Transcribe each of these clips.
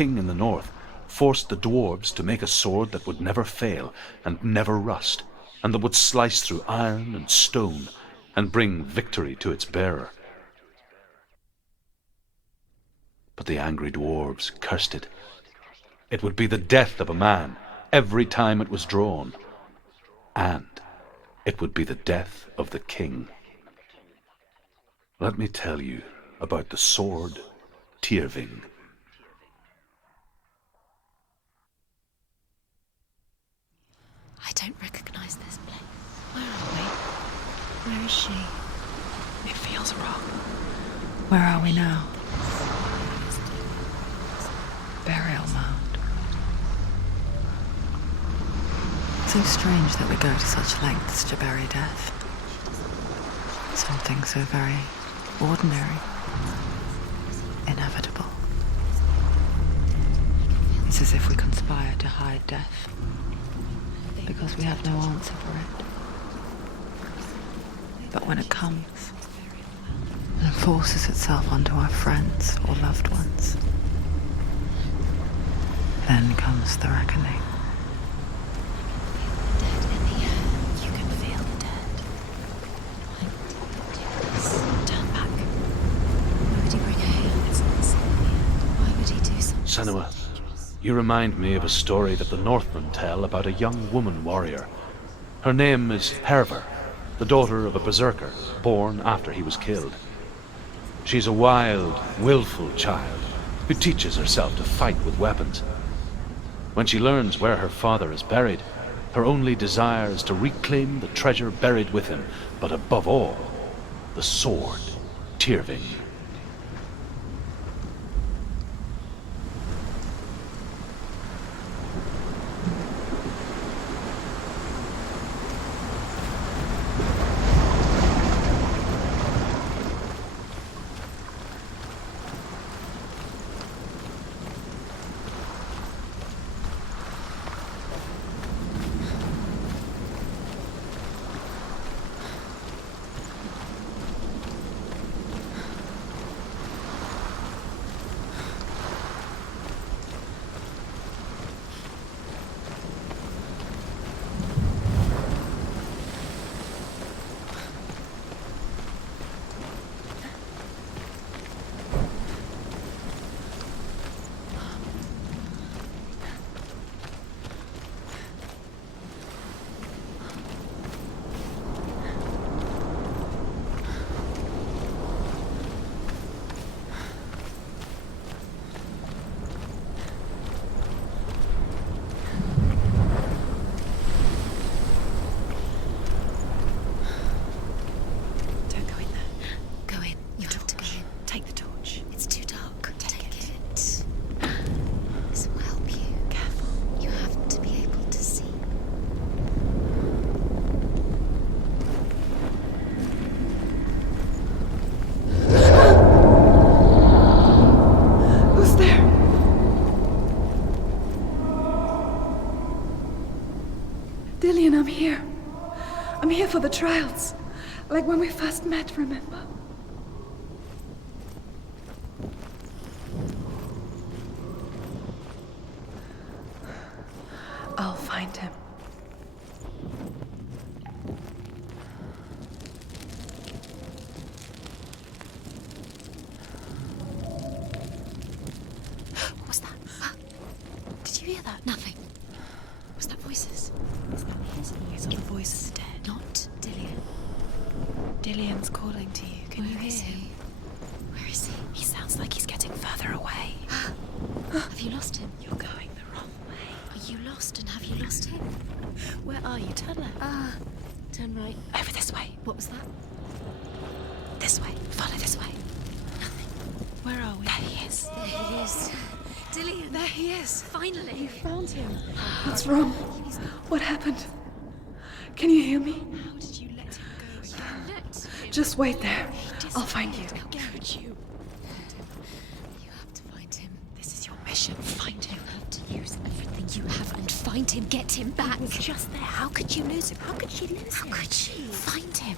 king in the north, forced the dwarves to make a sword that would never fail and never rust, and that would slice through iron and stone and bring victory to its bearer. But the angry dwarves cursed it. It would be the death of a man every time it was drawn, and it would be the death of the king. Let me tell you about the sword Tyrving. I don't recognize this place. Where are we? Where is she? It feels wrong. Where are we now? Burial mound. So strange that we go to such lengths to bury death. Something so very ordinary, inevitable. It's as if we conspire to hide death, because we have no answer for it. But when it comes and forces itself onto our friends or loved ones, then comes the reckoning. Dead in the air. You can feel the dead. Why would he do this? Turn back. Why would he bring her here? It's not the same. Why would he do something? Senua, you remind me of a story that the Northmen tell about a young woman warrior. Her name is Hervor, the daughter of a berserker born after he was killed. She's a wild, willful child who teaches herself to fight with weapons. When she learns where her father is buried, her only desire is to reclaim the treasure buried with him, but above all, the sword Tyrving. I'm here. I'm here for the trials. Like when we first met, remember? I'll find him. What was that? Did you hear that? Nothing. Was that voices? Is that his voice or the voice of the dead? Not Dillian. Dillian's calling to you. Can you hear him? Where is he? He sounds like he's getting further away. Have you lost him? You're going the wrong way. Are you lost and have you lost him? Where are you? Turn left. Turn right. Over this way. What was that? This way. Follow this way. Nothing. Where are we? There he is. There he is. Dillian. There he is. Finally. You found him. What's wrong? What happened? Can you hear me? How did you let him go again? Just wait there. I'll find you. How could you? You have to find him. This is your mission. Find him. You have to use everything you have and find him. Get him back. He was just there. How could you lose him? How could she lose How him? could she? Find him.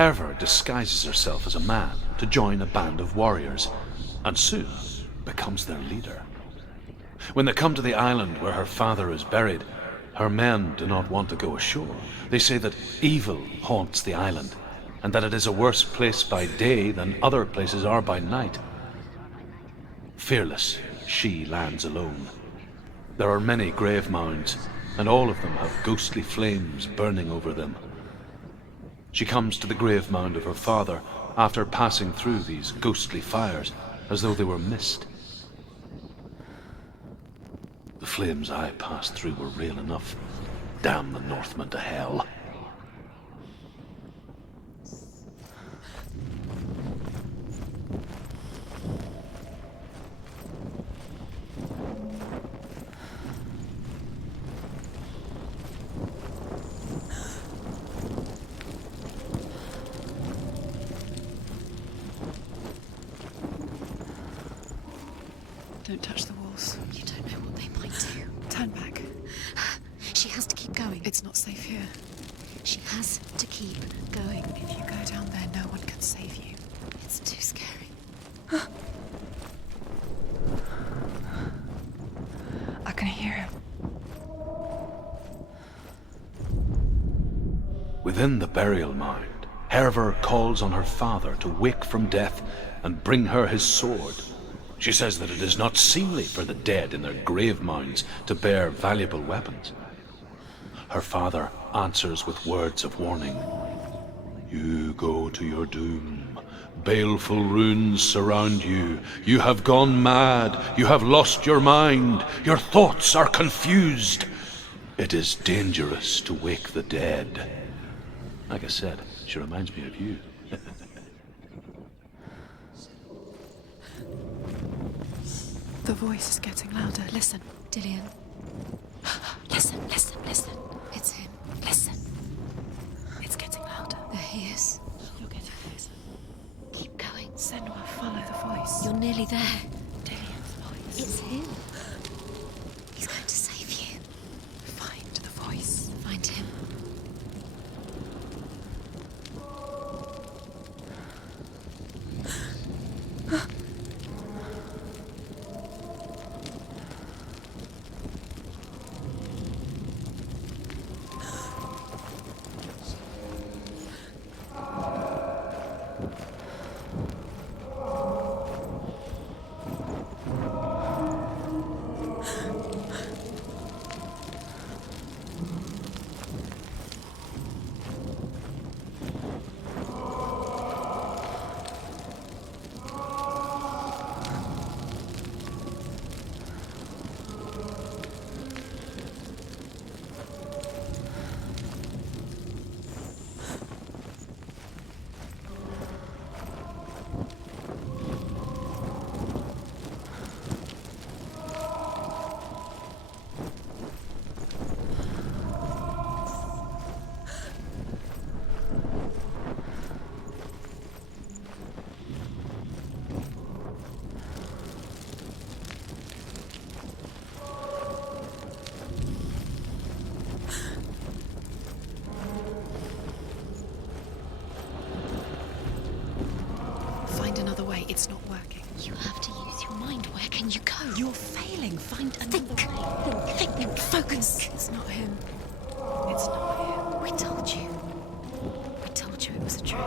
Herver disguises herself as a man to join a band of warriors, and soon becomes their leader. When they come to the island where her father is buried, her men do not want to go ashore. They say that evil haunts the island, and that it is a worse place by day than other places are by night. Fearless, she lands alone. There are many grave mounds, and all of them have ghostly flames burning over them. She comes to the grave mound of her father after passing through these ghostly fires, as though they were mist. The flames I passed through were real enough. Damn the Northmen to hell. Don't touch the walls. You don't know what they might do. Turn back. She has to keep going. It's not safe here. She has to keep going. If you go down there, no one can save you. It's too scary. I can hear him. Within the burial mound, Herver calls on her father to wake from death and bring her his sword. She says that it is not seemly for the dead in their grave mounds to bear valuable weapons. Her father answers with words of warning. You go to your doom. Baleful runes surround you. You have gone mad. You have lost your mind. Your thoughts are confused. It is dangerous to wake the dead. Like I said, she reminds me of you. The voice is getting louder. Listen, Dillian. Listen, listen, listen. It's him. Listen. It's getting louder. There he is. You're getting closer. Keep going. Senua, follow the voice. You're nearly there. Dillian's voice. It's him. He's going to save you. Find the voice. Find him. Find another way. It's not working. You have to use your mind. Where can you go? You're failing. Find another Think. way. Think. Focus. It's not him. It's not him. We told you. We told you it was a trick.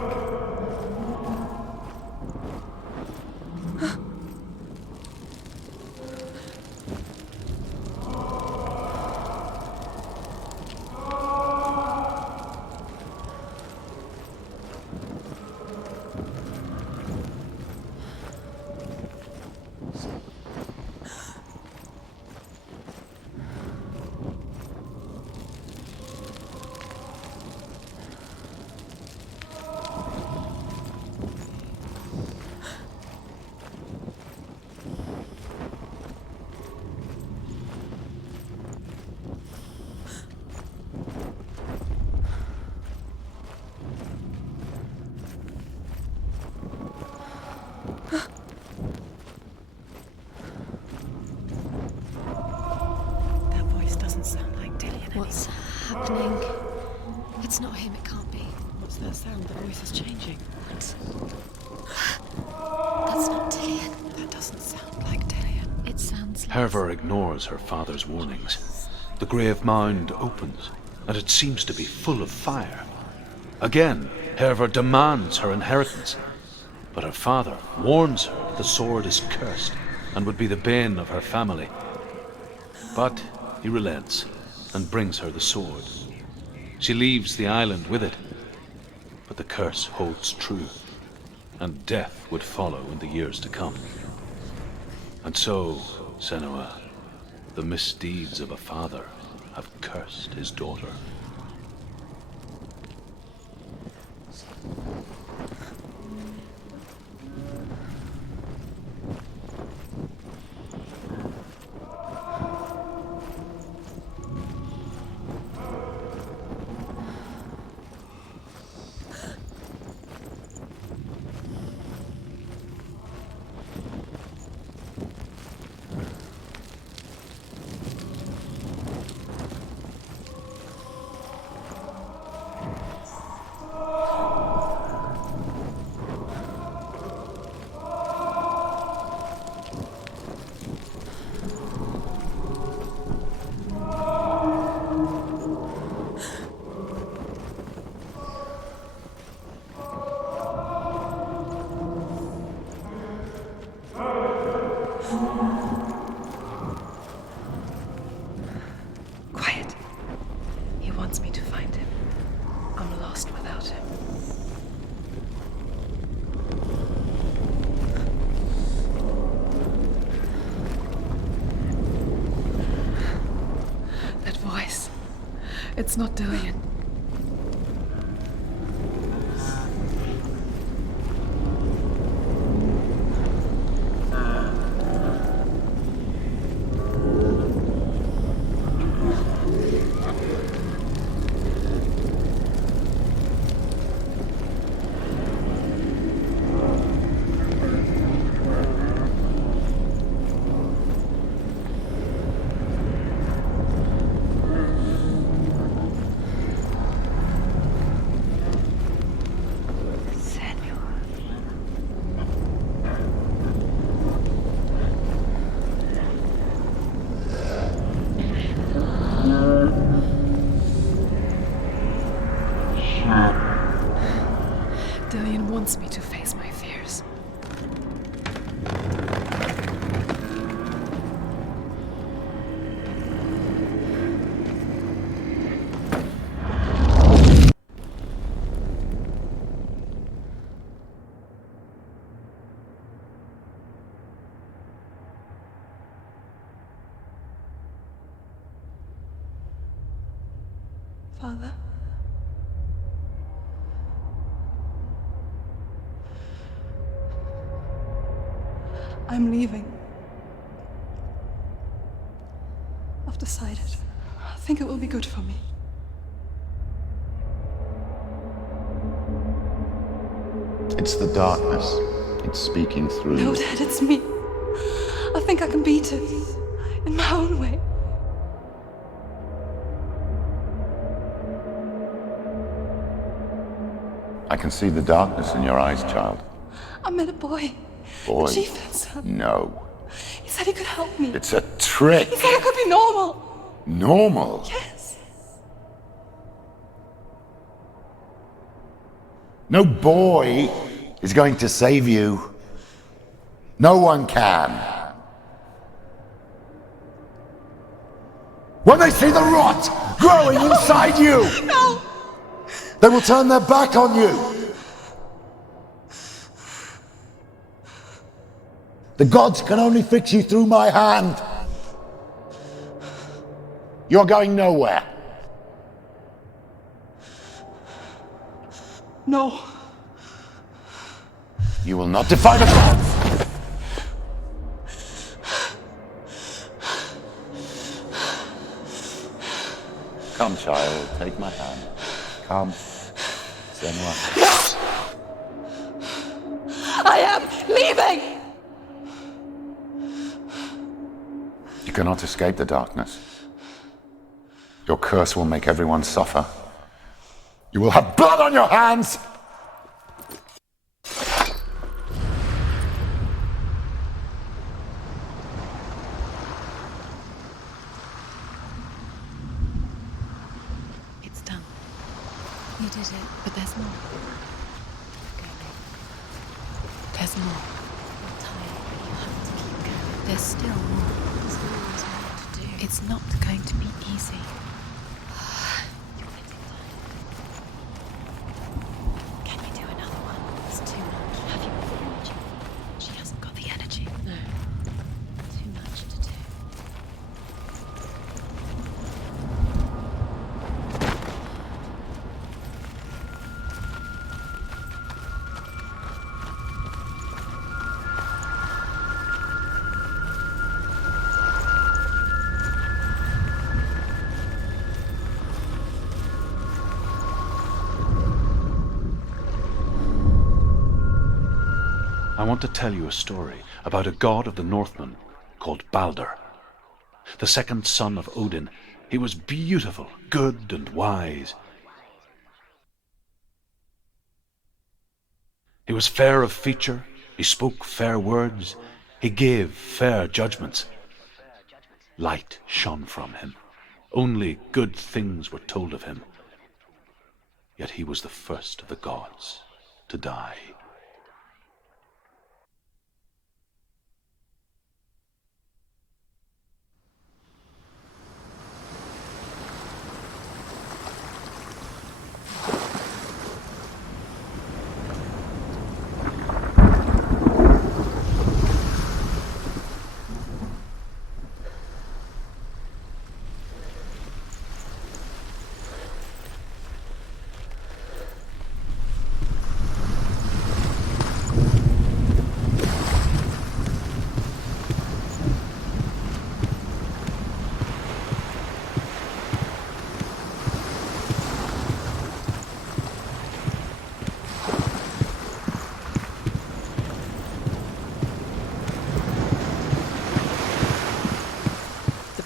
That voice doesn't sound like Dillian What's anymore. happening? It's not him. It can't be. What's that sound? The voice is changing. What? That's not Dillian. That doesn't sound like Dillian. It sounds like... Herver ignores her father's warnings. The grave mound opens, and it seems to be full of fire. Again, Herver demands her inheritance, but her father warns her that the sword is cursed and would be the bane of her family. But he relents and brings her the sword. She leaves the island with it, but the curse holds true, and death would follow in the years to come. And so, Senua, the misdeeds of a father have cursed his daughter. Quiet. He wants me to find him. I'm lost without him. That voice. It's not Dillian. Dillian wants me to face my fears. Father? I'm leaving. I've decided. I think it will be good for me. It's the darkness. It's speaking through No, you. Dad, it's me. I think I can beat it. In my own way. I can see the darkness in your eyes, child. I met a boy. Boy. The chieftain's son. No. He said he could help me. It's a trick. He said I could be normal. Normal. Yes. No boy is going to save you. No one can. When they see the rot growing inside you, No! they will turn their back on you. The gods can only fix you through my hand. You're going nowhere. No. You will not defy the gods. Come, child, take my hand. Come. Senua. I am leaving! You cannot escape the darkness. Your curse will make everyone suffer. You will have blood on your hands! It's done. You did it. But there's more. There's more. You're tired, but you have to keep going. There's still more. There's always more to do. It's not going to be easy. You're getting tired. Can you do another one? It's too much. Have you got the energy? She hasn't got the energy. No. Too much to do. I want to tell you a story about a god of the Northmen called Balder. The second son of Odin, he was beautiful, good, and wise. He was fair of feature, he spoke fair words, he gave fair judgments. Light shone from him. Only good things were told of him. Yet he was the first of the gods to die.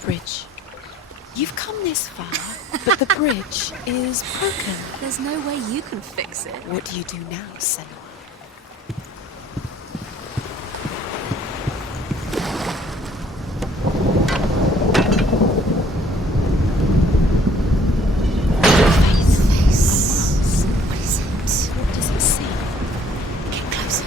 Bridge. You've come this far, but the bridge is broken. There's no way you can fix it. What do you do now, Senua? Face. What is it? What does it see? Get closer.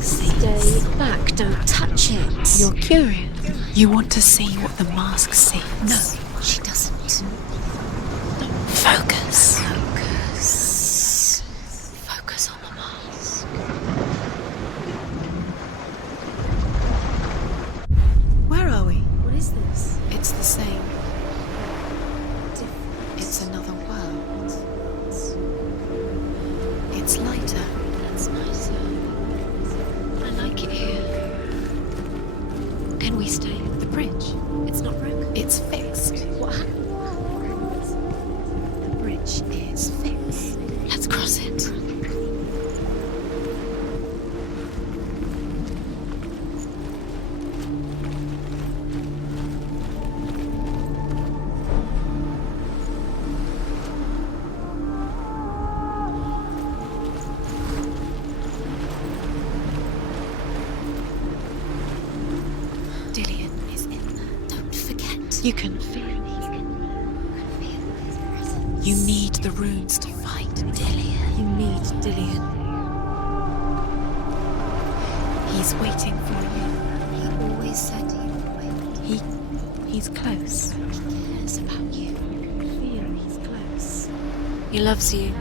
Stay back, don't touch it. You're curious. You want to see what the mask sees. No, she doesn't. Focus. Focus. Focus on the mask. Where are we? What is this? It's the same. Different. It's another world. It's lighter. That's nicer. I like it here. Can we stay? The bridge. It's not broken. It's fixed. What happened? The bridge is fixed. Let's cross it. Dillian is in there. Don't forget. You can feel it. You need the runes to fight Dillian. You need Dillian. He's waiting for you. He always said he would wait. He's close. He cares about you. Feel he's close. He loves you.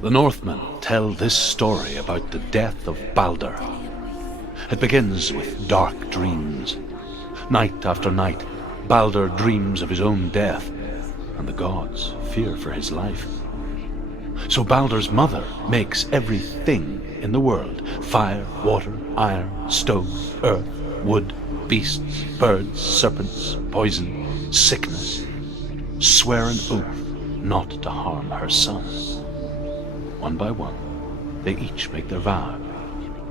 The Northmen tell this story about the death of Balder. It begins with dark dreams. Night after night, Balder dreams of his own death, and the gods fear for his life. So Balder's mother makes everything in the world: fire, water, iron, stone, earth, wood, beasts, birds, serpents, poison, sickness, swear an oath not to harm her son. One by one, they each make their vow,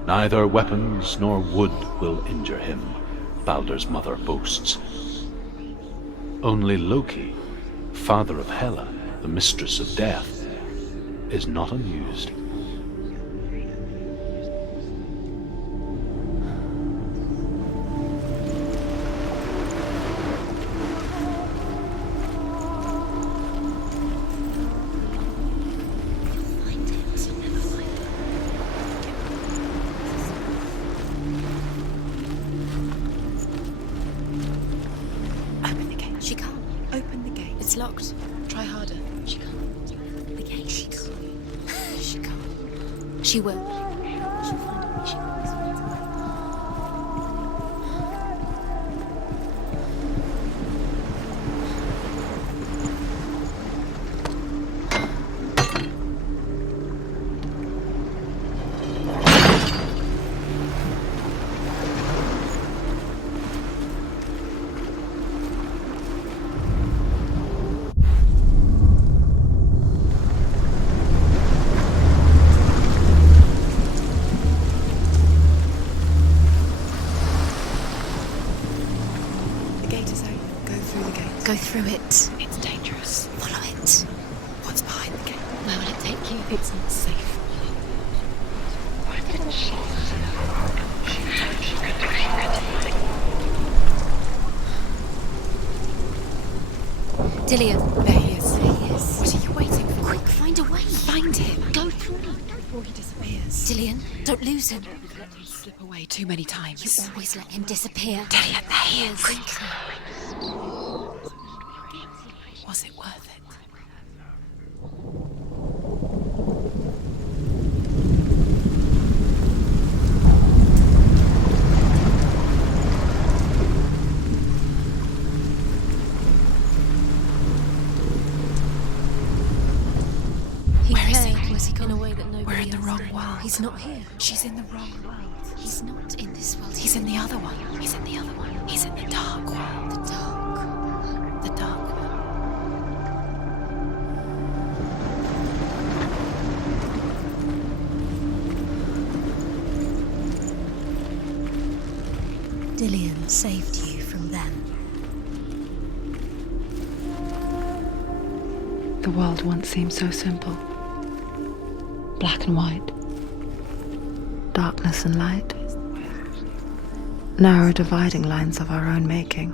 Neither weapons nor wood will injure him, Baldur's mother boasts. Only Loki, father of Hela, the mistress of death, is not amused. Open the gate. She can't. Open the gate. It's locked. Try harder. She can't. The gate. She can't. She can't. She will. She'll find a way. She will. The gate is open. Go through the gate. Go through it. It's dangerous. Follow it. What's behind the gate? Where will it take you? It's not safe. Dillian. There he is. There he is. What are you waiting for? Quick, find a way. Find him. Go through. Before he disappears. Dillian, don't lose him. You've let him slip away too many You times. always let him disappear. Dillian, there he is. Quickly. Was it worth it? He Where is he? cared, was he in a way that nobody We're in the else wrong did. world. He's not here. She's in the wrong world. He's not in this world. He's in the other one. He's in the other one. He's in the dark world. the dark. The dark world. Dillian saved you from them. The world once seemed so simple. Black and white. Darkness and light. Narrow dividing lines of our own making.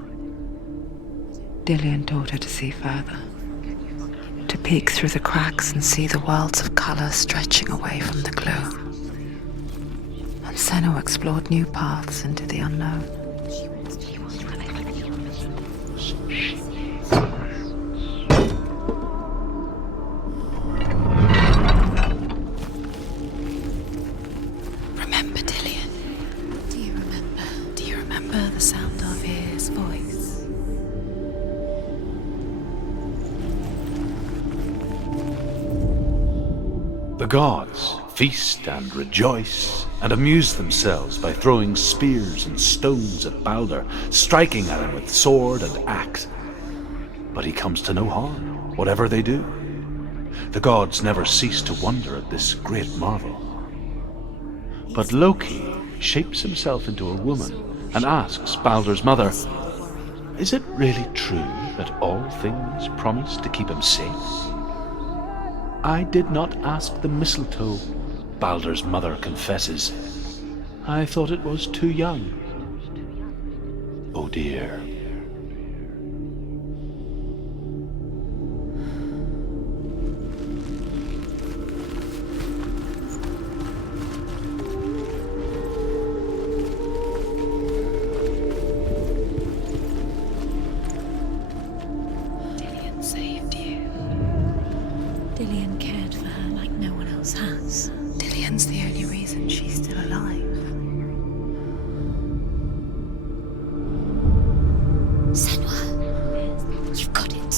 Dillian taught her to see further. To peek through the cracks and see the worlds of color stretching away from the gloom. And Senua explored new paths into the unknown. Remember Dillian? Do you remember? Do you remember the sound of his voice? The gods feast and rejoice and amuse themselves by throwing spears and stones at Baldur, striking at him with sword and axe. But he comes to no harm, whatever they do. The gods never cease to wonder at this great marvel. But Loki shapes himself into a woman and asks Baldur's mother, "Is it really true that all things promise to keep him safe?" "I did not ask the mistletoe," Baldur's mother confesses. "I thought it was too young." Oh dear. Dillian saved you. Dillian cared for her like no one else has. Dillian's the only reason she's still alive. Senua, you've got it.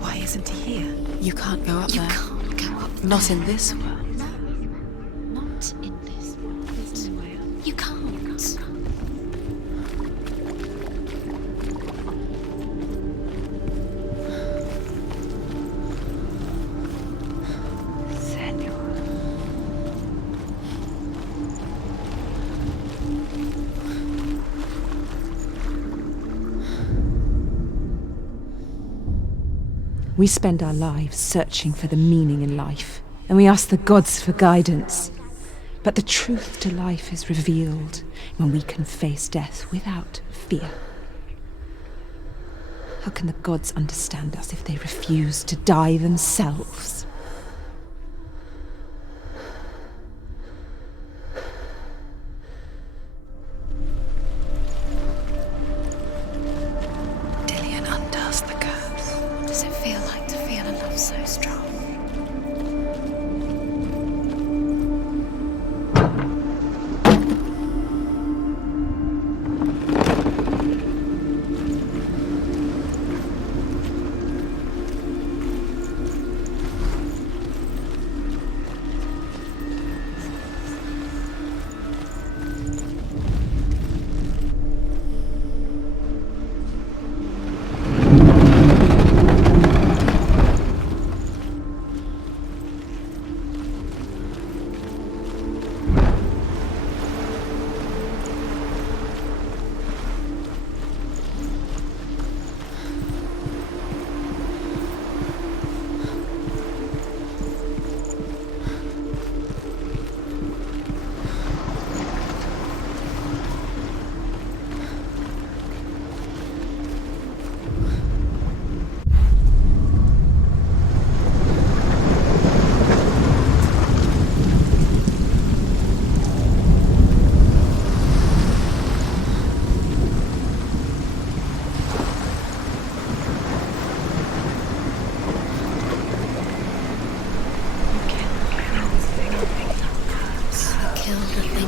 Why isn't he here? You can't go up You there. can't go up Not there. in this world. No, not in this world. You can't. We spend our lives searching for the meaning in life, and we ask the gods for guidance. But the truth to life is revealed when we can face death without fear. How can the gods understand us if they refuse to die themselves? Dillion undoes the curse. What does it feel like to feel a love so strong?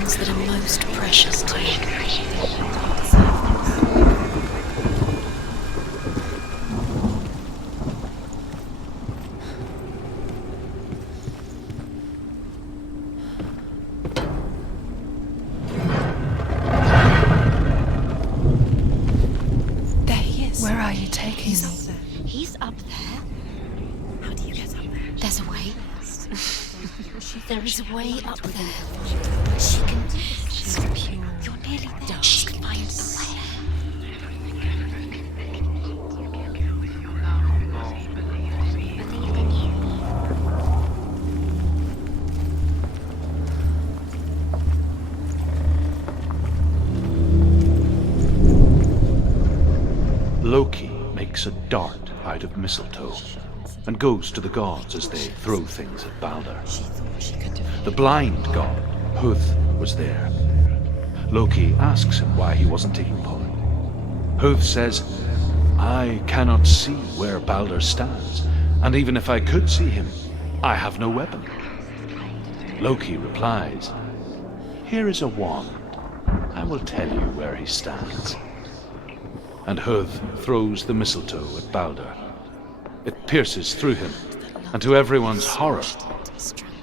That are most precious to you. There he is. Where are you taking me? He's up there. How do you get up there? There's a way. There is a way up there. She can do it. She's pure. You're nearly there. She can find the way. Loki makes a dart out of mistletoe and goes to the gods as they throw things at Balder. The blind god, Huth, was there. Loki asks him why he wasn't taking part. Huth says, "I cannot see where Balder stands, and even if I could see him, I have no weapon." Loki replies, "Here is a wand. I will tell you where he stands." And Huth throws the mistletoe at Balder. It pierces through him, and to everyone's horror,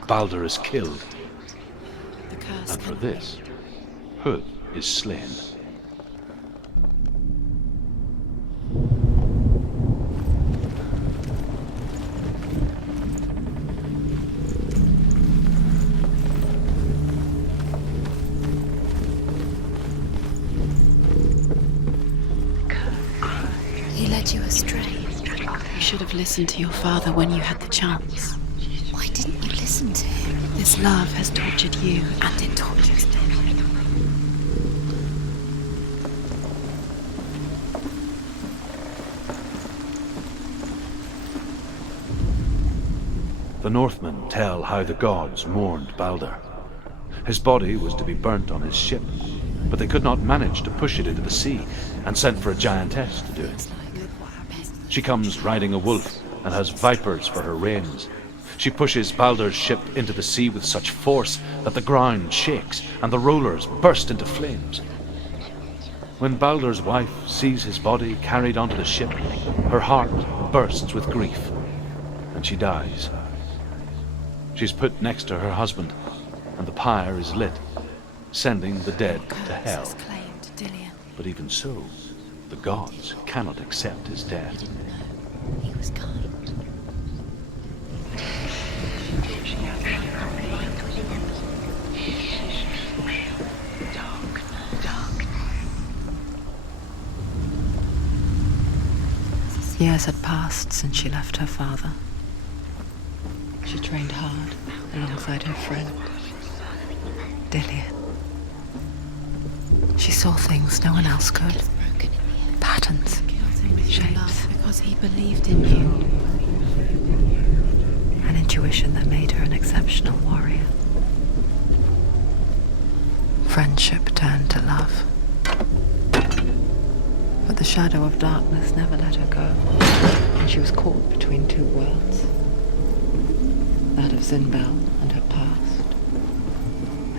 Balder is killed. And for this, Huth is slain. He led you astray. You should have listened to your father when you had the chance. Why didn't you listen to him? This love has tortured you, and it tortures him. The Northmen tell how the gods mourned Balder. His body was to be burnt on his ship, but they could not manage to push it into the sea, and sent for a giantess to do it. She comes riding a wolf and has vipers for her reins. She pushes Balder's ship into the sea with such force that the ground shakes and the rollers burst into flames. When Balder's wife sees his body carried onto the ship, her heart bursts with grief, and she dies. She's put next to her husband, and the pyre is lit, sending the dead to hell. But even so, the gods cannot accept his death. He was kind. Years had passed since she left her father. She trained hard alongside her friend, Dillian. She saw things no one else could. Patterns, shapes. Because he believed in you. An intuition that made her an exceptional warrior. Friendship turned to love. But the shadow of darkness never let her go, and she was caught between two worlds. That of Zinbel and her past,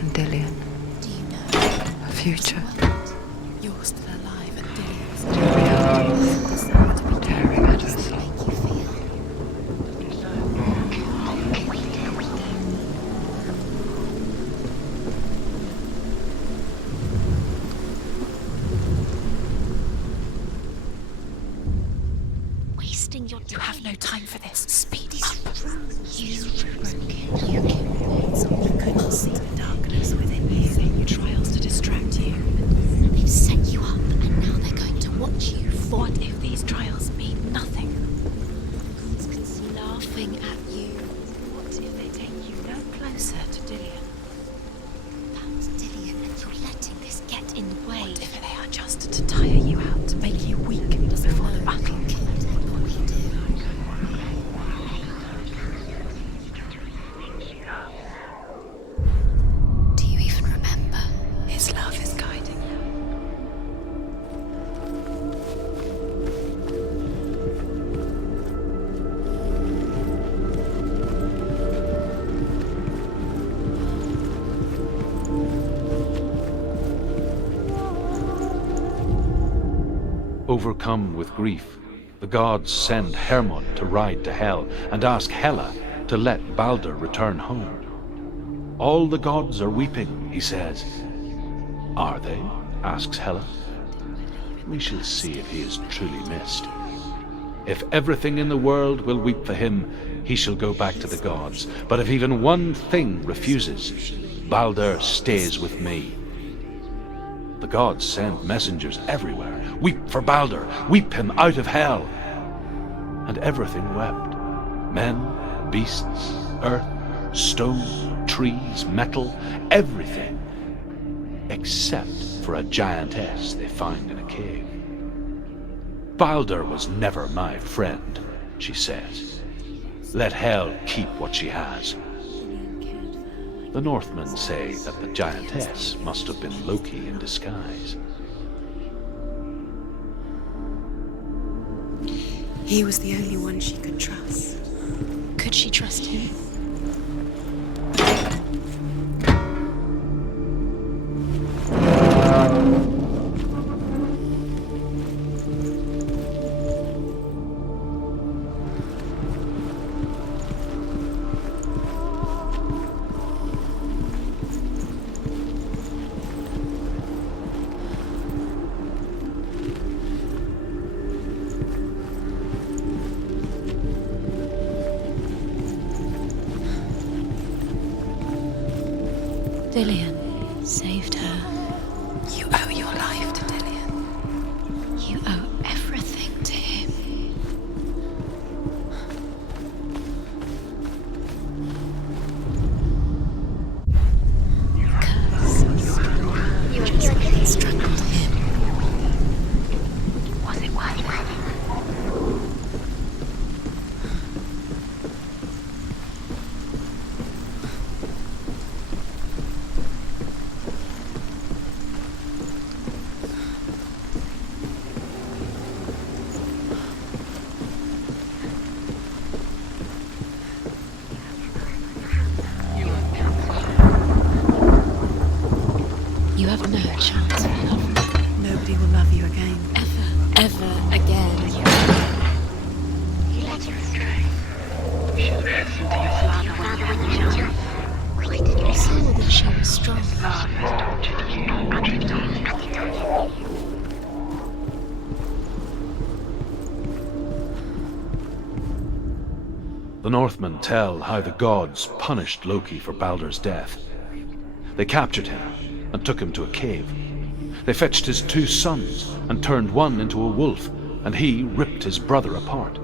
and Dillian, Do you know? her future. You're still alive and Dillian's Two realities tearing at her soul. make you feel. Wasting your time. You have no time for this. Speed up. You've broken. You couldn't see the darkness within you. Your trials to distract you. They've set you up, and now they're going to watch you. What if these trials mean nothing? It's laughing at you. What if they take you no closer to Dillian? That's Dillian, and you're letting this get in the way. What if they are just to tire you out, to make you weak before the battle? Do you even remember? His love is guiding you. Overcome with grief, the gods send Hermod to ride to Hell and ask Hela to let Balder return home. All the gods are weeping, he says. Are they? Asks Hela. We shall see if he is truly missed. If everything in the world will weep for him, he shall go back to the gods. But if even one thing refuses, Balder stays with me. The gods send messengers everywhere. Weep for Balder, weep him out of Hell. And everything wept. Men, beasts, earth, stone, trees, metal, everything. Except for a giantess they find in a cave. Balder was never my friend, she says. Let Hel keep what she has. The Northmen say that the giantess must have been Loki in disguise. He was the only one she could trust. Could she trust him? Dillian saved her. You owe your life to Dillian. You owe everything to him. Curse. You strangled him. Was it worth it? You have no chance of love. Nobody will love you again. Ever again. You led you astray. You should have listened to your father when you were young. Why did you I saw that she was strong. Love has tortured you and you don't. The Northmen tell how the gods punished Loki for Balder's death. They captured him and took him to a cave. They fetched his 2 sons and turned one into a wolf and he ripped his brother apart.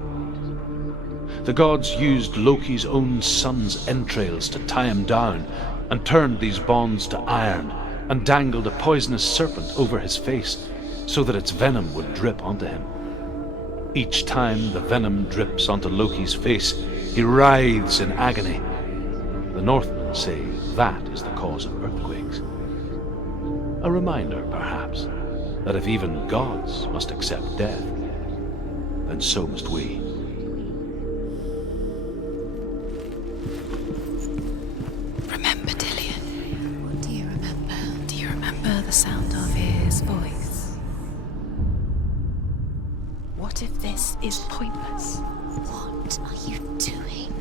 The gods used Loki's own son's entrails to tie him down, and turned these bonds to iron, and dangled a poisonous serpent over his face, so that its venom would drip onto him. Each time the venom drips onto Loki's face, he writhes in agony. The Northmen say that is the cause of earthquakes. A reminder, perhaps, that if even gods must accept death, then so must we. Remember Dillion? What do you remember? Do you remember the sound of his voice? What if this is pointless? What are you doing?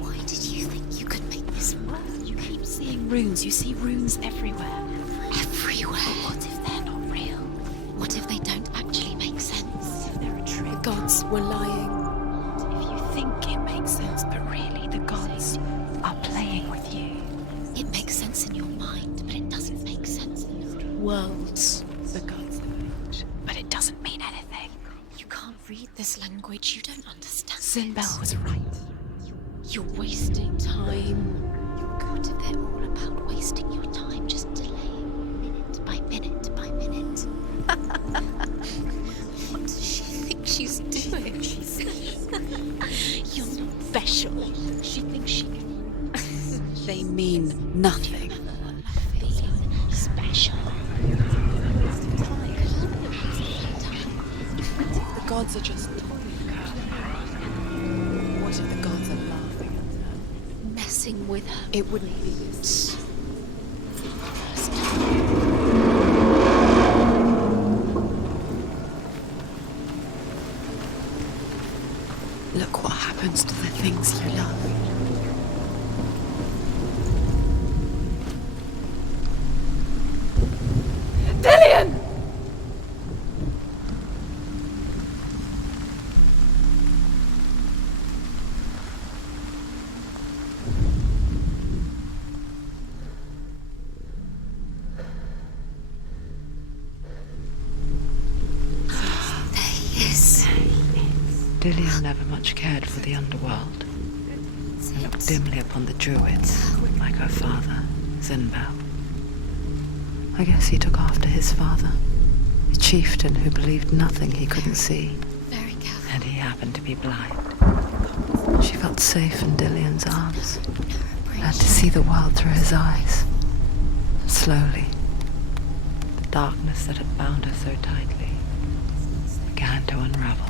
Why did you think you could make this work? You keep seeing runes. You see runes everywhere. Everywhere. What if they're not real? What if they don't actually make sense? If they're a trick? The gods were lying. If you think it makes sense, but really the gods are playing with you. It makes sense in your mind, but it doesn't make sense in the worlds. The gods don't, but it doesn't mean anything. You can't read this language. You don't understand. Sinbel was right. You're wasting time. What if they're all about wasting your time, just delaying minute by minute by minute? What does she think she's doing? You're not special. She thinks she can. They mean nothing. Being special. The gods are just toying with her. What if the gods are laughing at her? Messing with her. It wouldn't be this. Look what happens to the things you love. Dillion! Dillion never much cared for the underworld. He looked dimly upon the druids, like her father, Sinbel. I guess he took after his father, a chieftain who believed nothing he couldn't see. Very careful. And he happened to be blind. She felt safe in Dillion's arms, had to see the world through his eyes. Slowly, the darkness that had bound her so tightly began to unravel.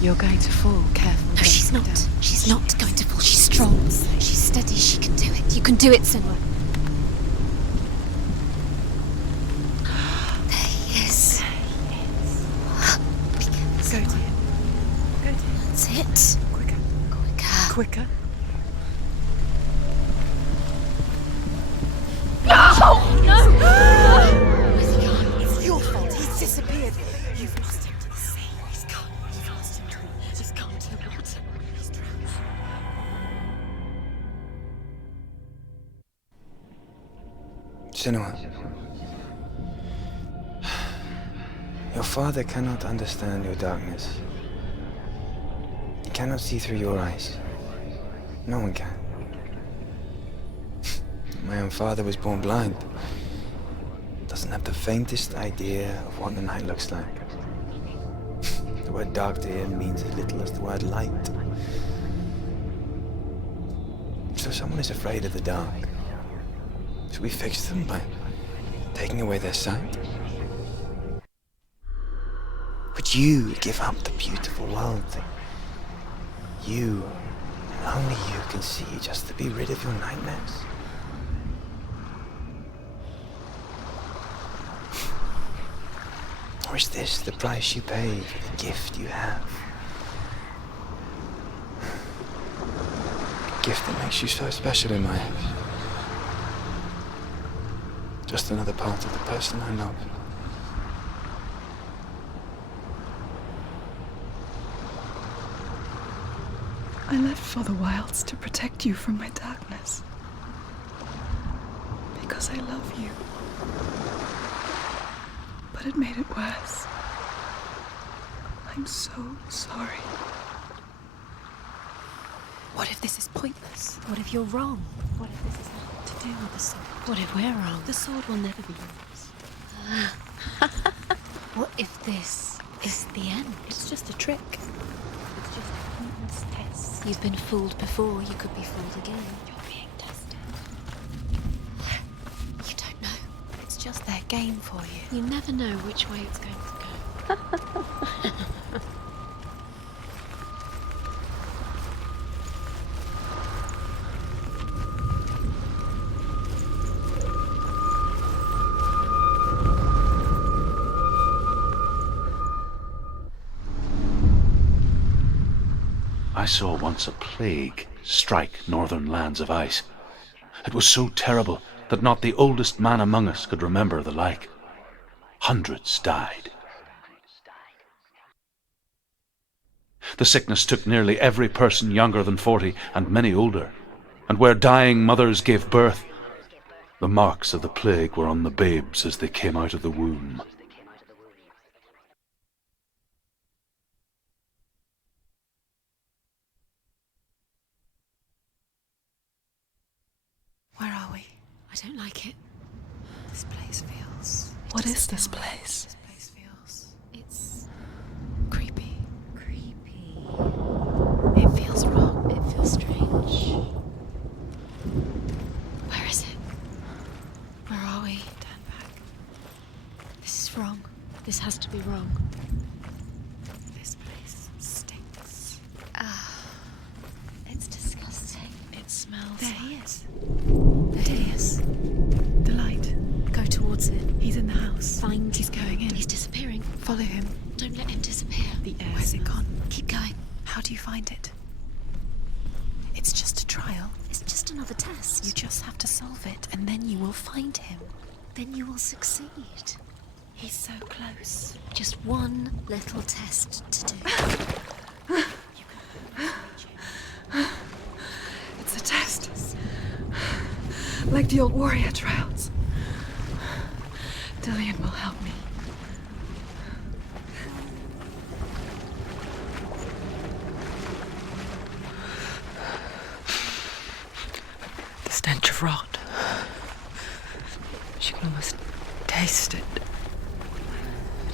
You're going to fall, careful. No, she's not. She's not going to fall. She's strong. She's steady. She can do it. You can do it, Senua. There he is. Be careful, Go to Senua. him. Go to him. That's it. Quicker. Quicker. Quicker. Where's he gone? It's your fault. He's disappeared. You've lost him to the sea. He's gone. You've lost him to the water. He's gone to the water. He's drowned. Senua, your father cannot understand your darkness. He cannot see through your eyes. No one can. My own father was born blind. Doesn't have the faintest idea of what the night looks like. The word dark to him means as little as the word light. So someone is afraid of the dark. Should we fix them by taking away their sight? Would you give up the beautiful world that you, and only you, can see just to be rid of your nightmares? Or is this the price you pay for the gift you have? A gift that makes you so special in my eyes. Just another part of the person I love. I left for the wilds to protect you from my darkness. Because because I love you. But it made it worse. I'm so sorry. What if this is pointless? What if you're wrong? What if this is nothing to do with the sword? What if we're wrong? The sword will never be yours. What if this is the end? It's just a trick. It's just a pointless test. You've been fooled before, you could be fooled again. You're being tested. You don't know. It's just their game for you. You never know which way it's going to go. I saw once a plague strike northern lands of ice. It was so terrible that not the oldest man among us could remember the like. Hundreds died. The sickness took nearly every person younger than 40 and many older, and where dying mothers gave birth, the marks of the plague were on the babes as they came out of the womb. Where are we? I don't like it. This place feels... What is this place? This place feels... It's... creepy. Creepy. It feels wrong. It feels strange. Where is it? Where are we? Turn back. This is wrong. This has to be wrong. This place stinks. It's disgusting. It smells. There he is. There he is. The light. Go towards it. He's in the house. Find. He's going in. He's disappearing. Follow him. Don't let him disappear. The air. Where's it gone? Keep going. How do you find it? It's just a trial. It's just another test. You just have to solve it, and then you will find him. Then you will succeed. He's so close. Just one little test to do. It's a test. Like the old warrior trials. Dillian will help me. The stench of rot. She can almost taste it.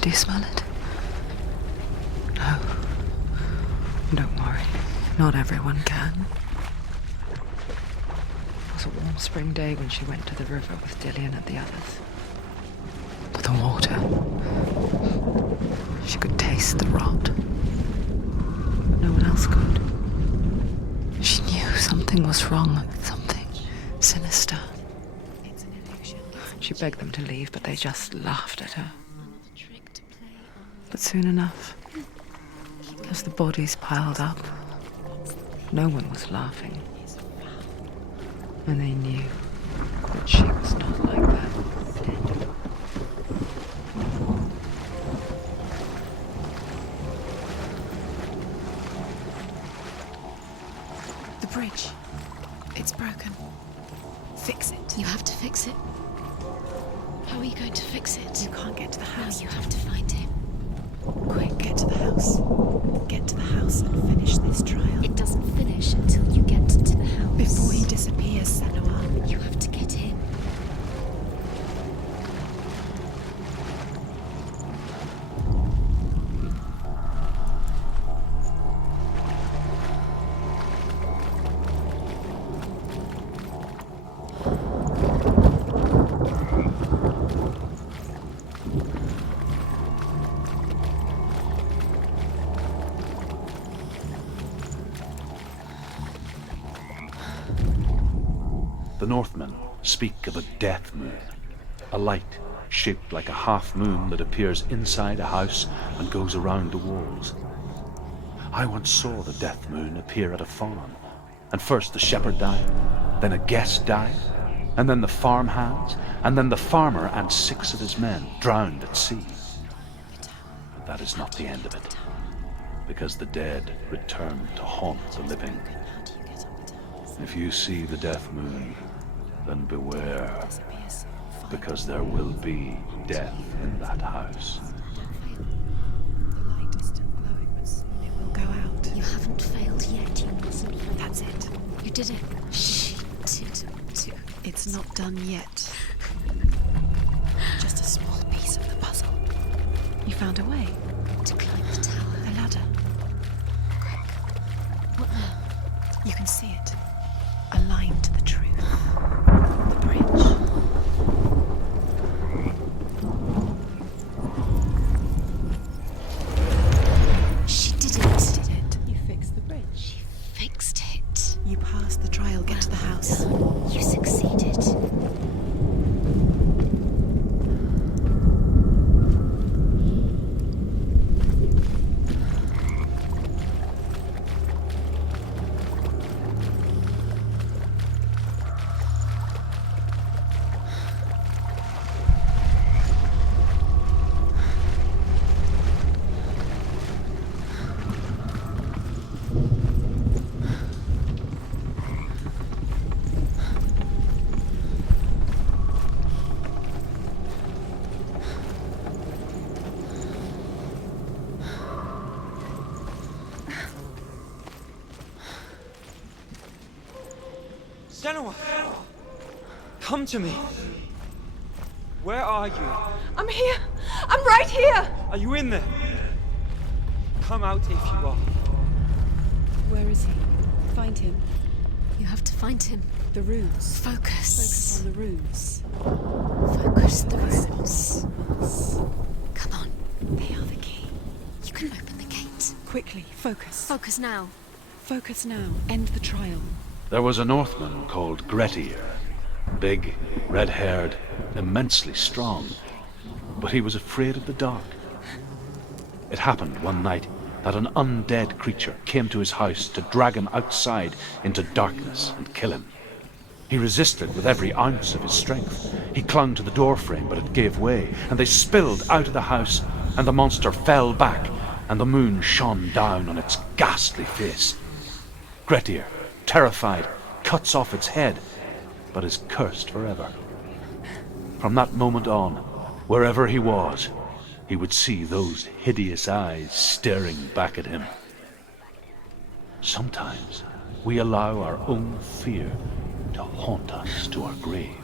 Do you smell it? No. Don't worry. Not everyone can. It was a warm spring day when she went to the river with Dillian and the others. But the water... She could taste the rot. But no one else could. She knew something was wrong. Something sinister. It's an illusion. She begged them to leave, but they just laughed at her. But soon enough, as the bodies piled up, no one was laughing. And they knew that she was not like that. The bridge. It's broken. Fix it. You have to fix it. How are you going to fix it? You can't get to the house. No, you have to find him. Quick, get to the house. Get to the house and finish this trial. It doesn't finish until you get to the house. Before he disappears, Senua. You have to get in. The Northmen speak of a death moon, a light shaped like a half moon that appears inside a house and goes around the walls. I once saw the death moon appear at a farm, and first the shepherd died, then a guest died, and then the farmhands, and then the farmer and 6 of his men drowned at sea. But that is not the end of it, because the dead return to haunt the living. If you see the death moon, then beware. because there will be death in that house. The light is still glowing, but soon it will go out. You haven't failed yet, you mustn't fail. That's it. You did it. She did too. It's not done yet. Just a small piece of the puzzle. You found a way. To climb the tower. A ladder. What now? You can see it. Aligned to the truth. The bridge. She did it. Did it? You fixed the bridge. She fixed it. You passed the trial. Get to the house. You succeeded. Senua! Come to me! Where are you? I'm here! I'm right here! Are you in there? Come out if you are. Where is he? Find him. You have to find him. The runes. Focus. Focus on the runes. Focus the runes. Come on. They are the key. You can open the gate. Quickly, focus. Focus now. Focus now. End the trial. There was a Northman called Grettir. Big, red-haired, immensely strong. But he was afraid of the dark. It happened one night that an undead creature came to his house to drag him outside into darkness and kill him. He resisted with every ounce of his strength. He clung to the doorframe, but it gave way, and they spilled out of the house, and the monster fell back, and the moon shone down on its ghastly face. Grettir, terrified, cuts off its head, but is cursed forever. From that moment on, wherever he was, he would see those hideous eyes staring back at him. Sometimes we allow our own fear to haunt us to our grave.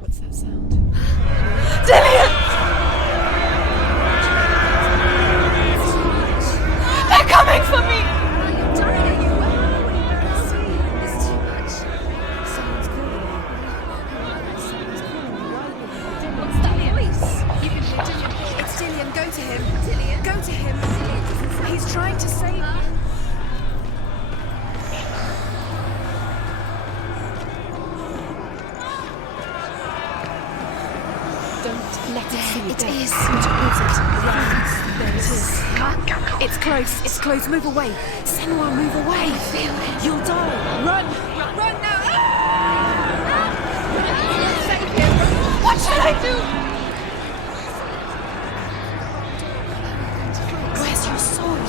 What's that sound? Dillian! They're coming for me! It's too much. Someone's calling me. What's that voice? You can hear Dillian. It's Dillian. Go to him. Dillian. Go to him. He's trying to save me. Don't let it see you. It is. Come towards it. Run. There it is. It's close. It's close. Move away. Senua, move away. I feel it. You'll die. Run. Run now. Save him. What shall I do? Where's your sword?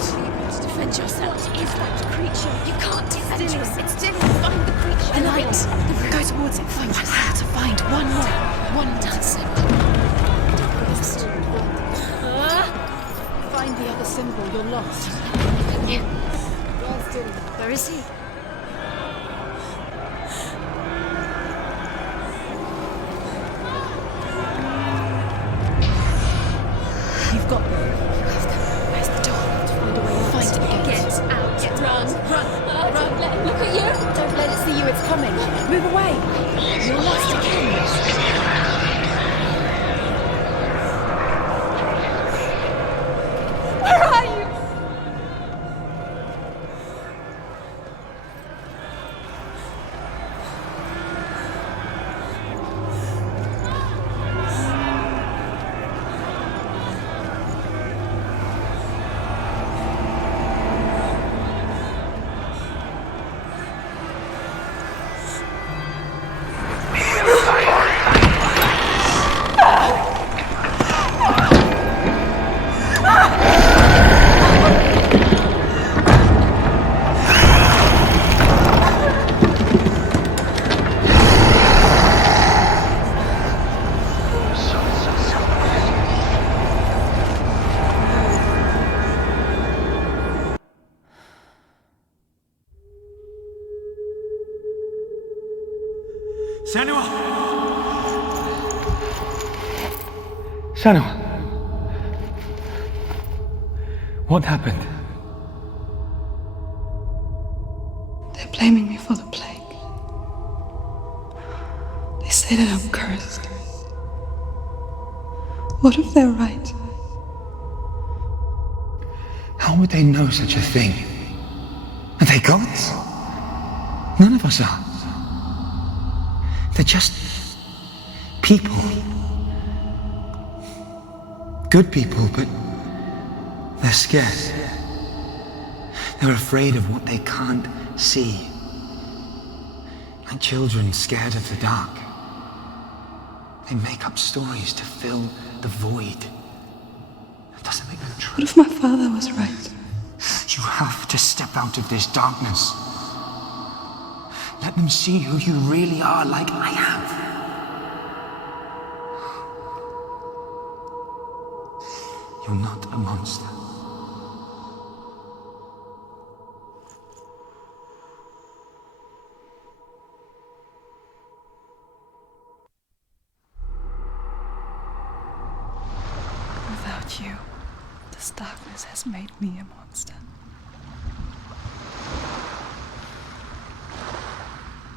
To defend yourself. What is that creature? You can't defend yourself. It's Dillian. Find the creature. The light. Go towards it. Find one. How to find one more. One Dancing. lost. Find the other symbol. You're lost. Where's Dillian? Where is he? You've got them. Where's the door? Find a way out. Find the gate. Get out. Run. Don't let him look at you. Don't let it see you. It's coming. Move away. You're lost again. Where are you? Senua! Senua! What happened? They're blaming me for the plague. They say that I'm cursed. What if they're right? How would they know such a thing? Are they gods? None of us are. They're just people. Good people, but they're scared. They're afraid of what they can't see. Like children scared of the dark. They make up stories to fill the void. That doesn't make them true. What if my father was right? You have to step out of this darkness. Let them see who you really are, like I have. You're not a monster. Without you, this darkness has made me a monster.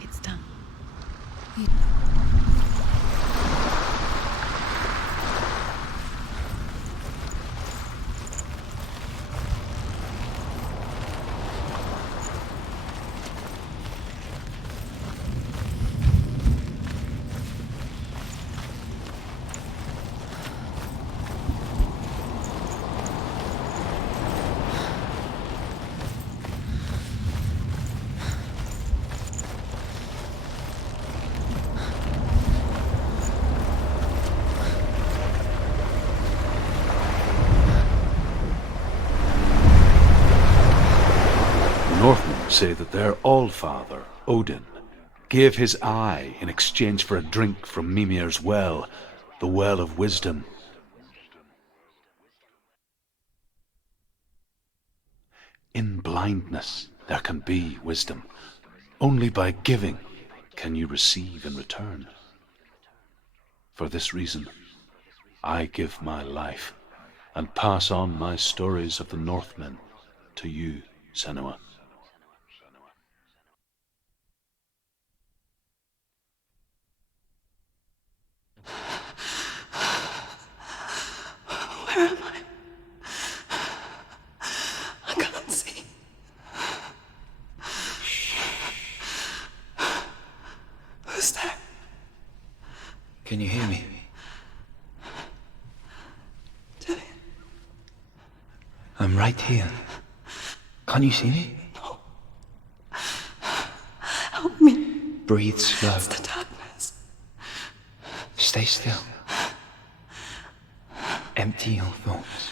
It's done. Northmen say that their Allfather, Odin, gave his eye in exchange for a drink from Mimir's well, the Well of Wisdom. In blindness there can be wisdom. Only by giving can you receive in return. For this reason, I give my life and pass on my stories of the Northmen to you, Senua. Where am I? I can't see. Who's there? Can you hear me? Dillian. I'm right here. Can't you see me? No. Help me. Breathe slow. It's the darkness. Stay still. Empty your thoughts.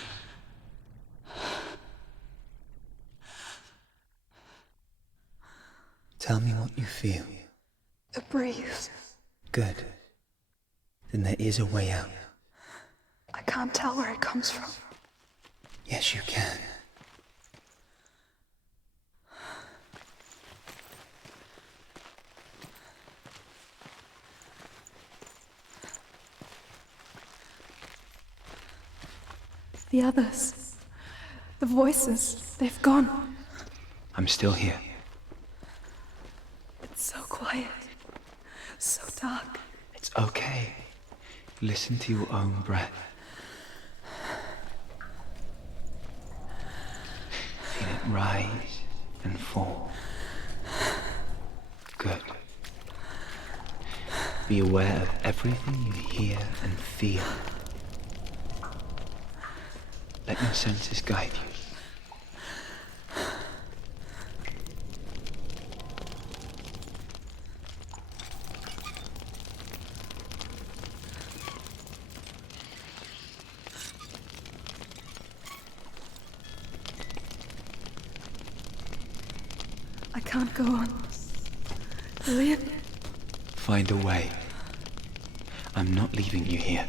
Tell me what you feel. A breeze. Good. Then there is a way out. I can't tell where it comes from. Yes, you can. The others. The voices. They've gone. I'm still here. It's so quiet. So dark. It's okay. Listen to your own breath. Feel it rise and fall. Good. Be aware of everything you hear and feel. Let your senses guide you. I can't go on. Dillian? Find a way. I'm not leaving you here.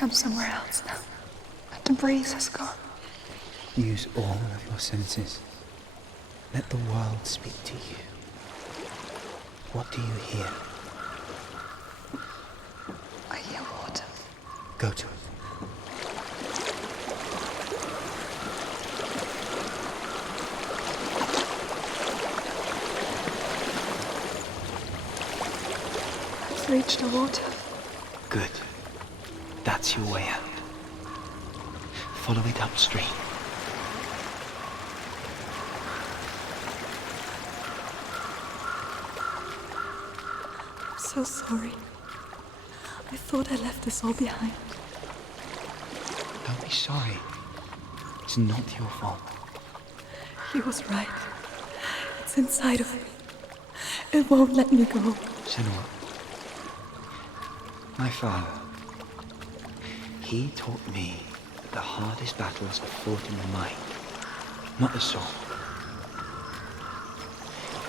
think I'm somewhere else now. The breeze has gone. Use all of your senses. Let the world speak to you. What do you hear? I hear water. Go to it. I've reached the water. Good. That's your way out. Follow it upstream. I'm so sorry. I thought I left this all behind. Don't be sorry. It's not your fault. He was right. It's inside of me. It won't let me go. Senua. My father. He taught me that the hardest battles are fought in the mind, not the sword.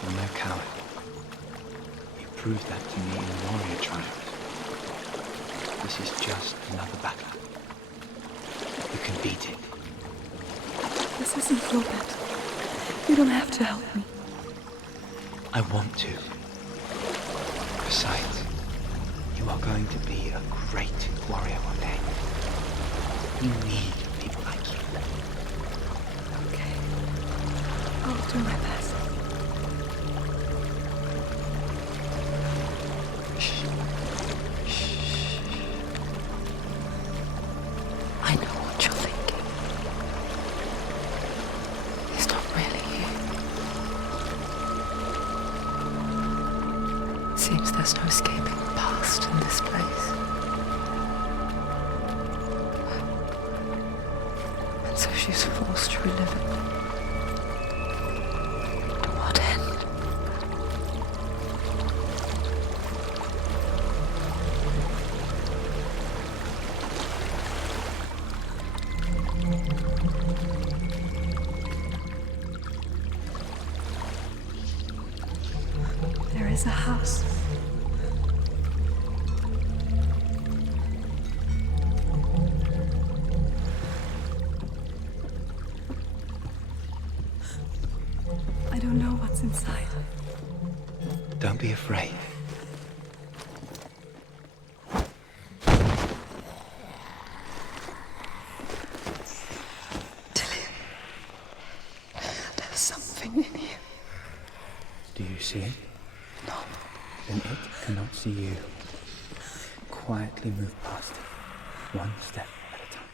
You're no coward. You proved that to me in warrior trials. This is just another battle. You can beat it. This isn't your battle. You don't have to help me. I want to. Besides, you are going to be a great warrior one day. We need people like you. Okay. I'll do my best. Shh. Shh. I know what you're thinking. He's not really here. Seems there's no escaping the past in this place. And so she's forced to relive it. To what end? There is a house. I don't know what's inside. Don't be afraid. There's something in here. Do you see it? No. Then it cannot see you. Quietly move past it, one step at a time.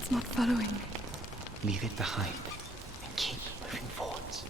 It's not following me. Leave it behind and keep moving forwards.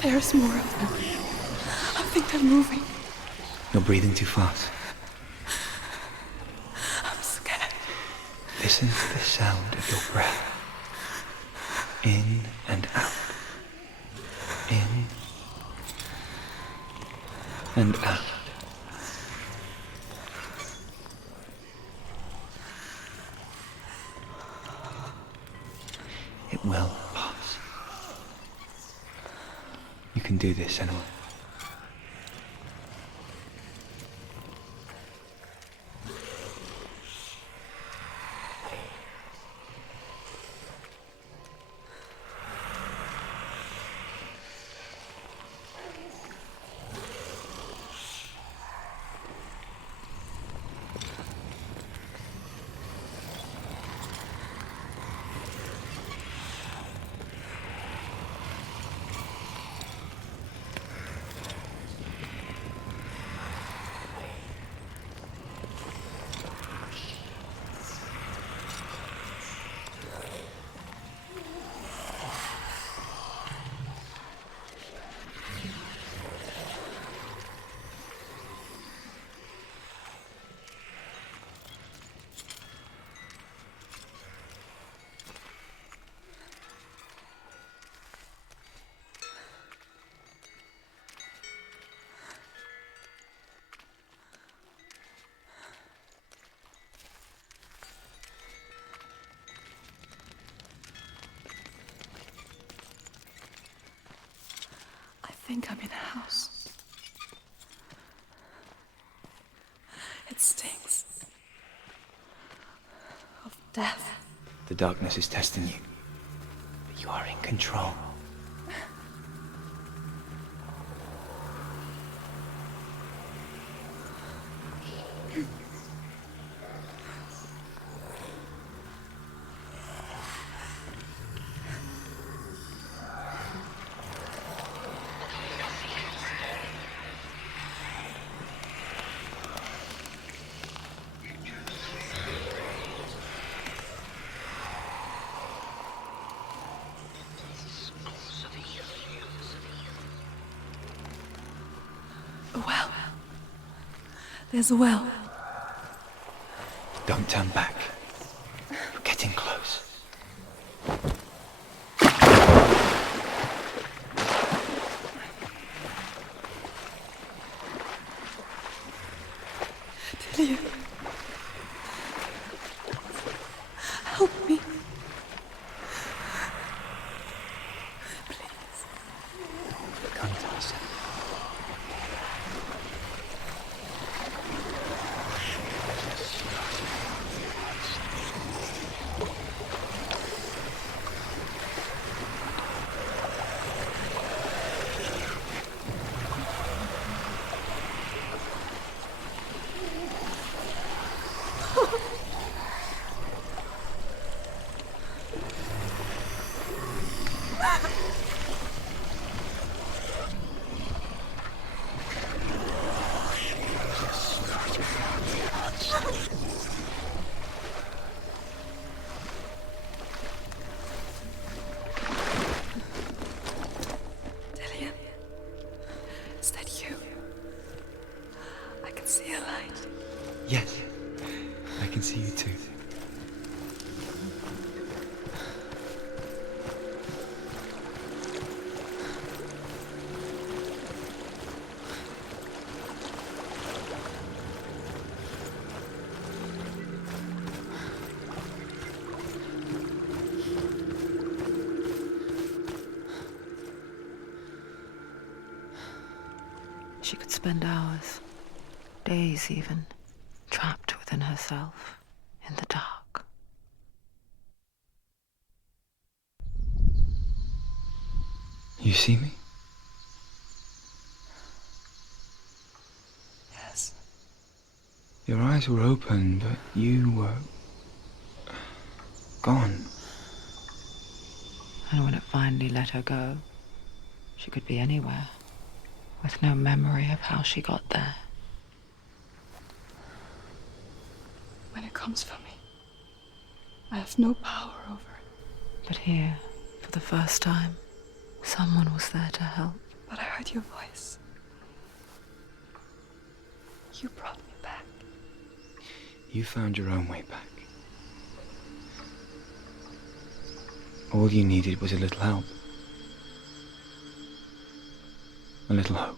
There's more of them. I think they're moving. You're breathing too fast. I'm scared. Listen to the sound of your breath. In and out. In and out. It will pass. You can do this, Senua. I think I'm in a house. It stinks of death. The darkness is testing you, but you are in control. A well. There's a well. Don't turn back. You're getting close. Delia. Help me. Please. Come to us. Delia. Is that you? I can see a light. Yes, I can see you too. She could spend hours, days even, trapped within herself, in the dark. You see me? Yes. Your eyes were open, but you were gone. And when it finally let her go, she could be anywhere, with no memory of how she got there. When it comes for me, I have no power over it. But here, for the first time, someone was there to help. But I heard your voice. You brought me back. You found your own way back. All you needed was a little help. A little hope.